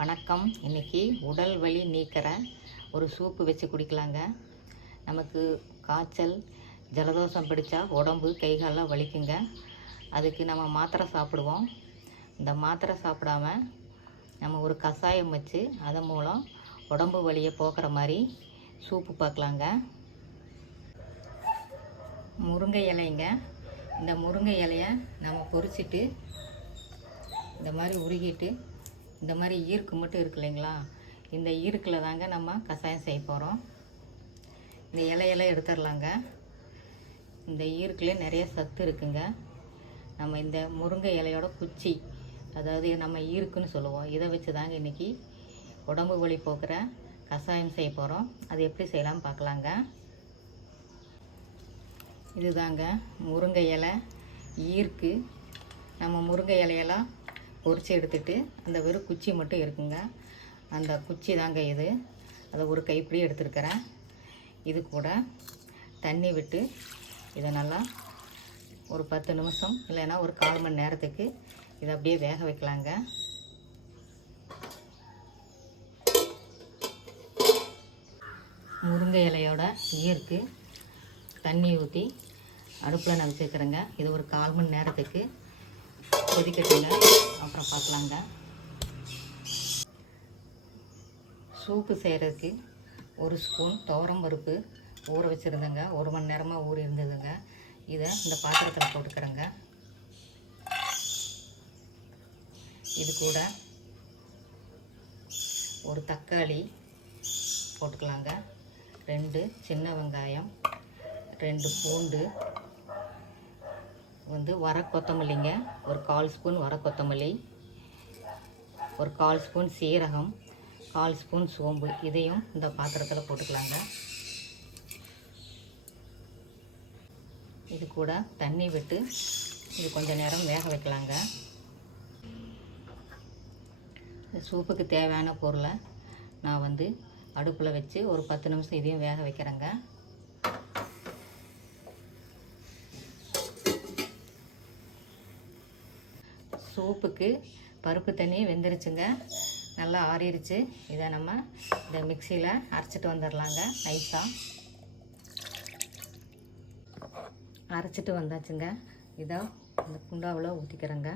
வணக்கம். இன்னைக்கு உடல் வலி நீக்கிற ஒரு சூப்பு வச்சு குடிக்கலாங்க. நமக்கு காய்ச்சல் ஜலதோஷம் பிடிச்சா உடம்பு கை காலெல்லாம் வலிக்குங்க. அதுக்கு நம்ம மாத்திரை சாப்பிடுவோம். இந்த மாத்திரை சாப்பிடாம நம்ம ஒரு கஷாயம் வச்சு அதன் மூலம் உடம்பு வலியை போக்குற மாதிரி சூப்பு பார்க்கலாங்க முருங்கை இலைங்க. இந்த முருங்கை இலையை நம்ம பொரிச்சிட்டு இந்த மாதிரி உருகிட்டு இந்த மாதிரி ஈர்க்கு மட்டும் இருக்கு இல்லைங்களா? இந்த ஈர்க்கில் தாங்க நம்ம கஷாயம் செய்ய போகிறோம் இந்த இலையெல்லாம் எடுத்துடலாங்க. இந்த ஈர்க்குல நிறைய சத்து இருக்குங்க. நம்ம இந்த முருங்கை இலையோட குச்சி அதாவது நம்ம ஈர்க்குன்னு சொல்லுவோம். இதை வச்சு தாங்க இன்றைக்கி உடம்பு வலி போக்குற கஷாயம் செய்ய போகிறோம் அது எப்படி செய்யலாம் பார்க்கலாங்க. இதுதாங்க முருங்கை இலை. ஈர்க்கு. நம்ம முருங்கை இலையெல்லாம் பொறிச்சு எடுத்துட்டு அந்த வெறும் குச்சி மட்டும் இருக்குங்க. அந்த குச்சி தாங்க இது. அதை ஒரு கைப்பிடி எடுத்துருக்கிறேன். இது கூட தண்ணி விட்டு இதை நல்லா ஒரு பத்து நிமிஷம் இல்லைன்னா ஒரு கால் மணி நேரத்துக்கு இதை அப்படியே வேக வைக்கலாங்க. முருங்கை இலையோட ஈர்க்கு தண்ணி ஊற்றி அடுப்பில் நான் இது ஒரு கால் மணி நேரத்துக்கு கொதிக்கட்டுங்க. அப்புறம் பார்க்கலாங்க. சூப்பு செய்கிறதுக்கு ஒரு ஸ்பூன் துவரம் பருப்பு ஊற வச்சுருந்தேங்க. ஒரு மணி நேரமாக ஊறி இருந்ததுங்க. இதை இந்த பாத்திரத்தில் போட்டுக்கிறேங்க. இது கூட ஒரு தக்காளி போட்டுக்கலாங்க. ரெண்டு சின்ன வெங்காயம் ரெண்டு பூண்டு வந்து வர கொத்தமல்லிங்க. ஒரு கால் ஸ்பூன் வர கொத்தமல்லி. ஒரு கால் ஸ்பூன் சீரகம். கால் ஸ்பூன் சோம்பு. இதையும் இந்த பாத்திரத்தில் போட்டுக்கலாங்க. இது கூட தண்ணி விட்டு இது கொஞ்சம் நேரம் வேக வைக்கலாங்க. இந்த சூப்புக்கு தேவையான பொருளை நான் வந்து அடுப்பில் வச்சு ஒரு பத்து நிமிஷம் இதையும் வேக வைக்கிறேங்க. சூப்புக்கு பருப்பு தண்ணி வெந்துருச்சுங்க. நல்லா ஆறிடுச்சு. இதை நம்ம இந்த மிக்சியில் அரைச்சிட்டு வந்துடலாங்க நைஸாக அரைச்சிட்டு வந்தாச்சுங்க. இதை இந்த குண்டாவில் ஊற்றிக்கிறேங்க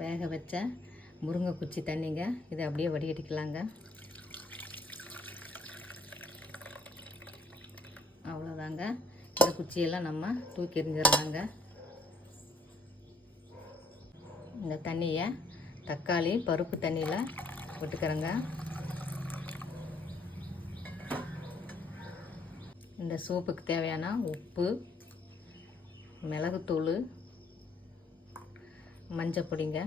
வேக வச்ச முருங்கை குச்சி தண்ணிங்க இதை அப்படியே வடிகட்டிக்கலாங்க. அவ்வளோதாங்க இந்த குச்சியெல்லாம் நம்ம தூக்கி எறிஞ்சிடலாங்க. இந்த தண்ணியை தக்காளி பருப்பு தண்ணியில் விட்டுக்கிறேங்க இந்த சூப்புக்கு தேவையான உப்பு மிளகுத்தூள் மஞ்சள் பொடிங்க.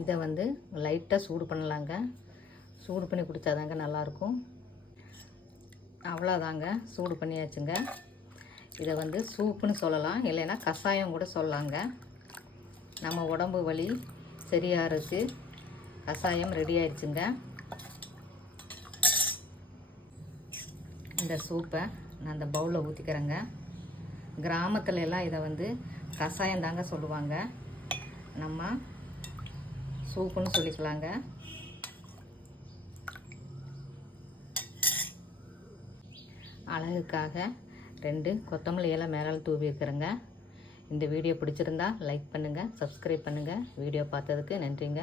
இதை வந்து லைட்டாக சூடு பண்ணலாங்க. சூடு பண்ணி குடித்தாதாங்க நல்லாயிருக்கும். அவ்வளோதாங்க. சூடு பண்ணியாச்சுங்க. இதை வந்து சூப்புன்னு சொல்லலாம். இல்லைன்னா கஷாயம் கூட சொல்லலாங்க. நம்ம உடம்பு வலி சரியாகிறதுக்கு கஷாயம் ரெடி ஆயிடுச்சுங்க. இந்த சூப்பை நான் அந்த பவுலில் ஊற்றிக்கிறேங்க கிராமத்துல எல்லாம் இதை வந்து கஷாயம் தாங்க சொல்லுவாங்க. நம்ம சூப்புன்னு சொல்லிக்கலாங்க. அழகுக்காக ரெண்டு கொத்தமல்லி இலை மேலால் தூவி இருக்கிறேங்க இந்த வீடியோ பிடிச்சிருந்தா லைக் பண்ணுங்கள் சப்ஸ்கிரைப் பண்ணுங்கள் வீடியோ பார்த்ததுக்கு நன்றிங்க.